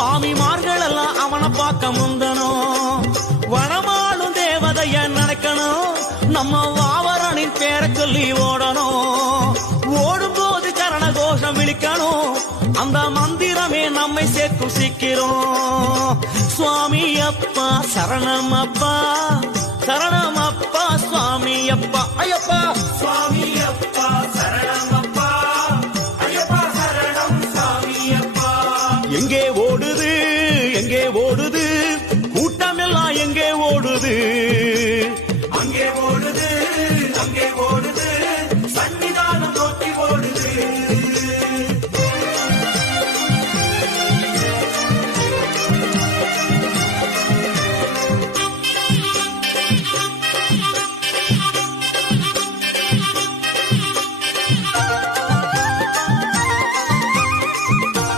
சுவாமிமார்கள் எல்லாம் அவனை பார்க்க முந்தனும் வனமாளும் தேவதைய நடக்கணும் நம்ம வாவரனின் பேரை சொல்லி ஓடணும் ஓடும்போது கரண கோஷம் விழிக்கணும் அந்த மந்திரமே நம்மை சேர்த்து சிக்கிறோம் சுவாமி அப்பா சரணம் அப்பா சுவாமி அப்பா ஐயப்பா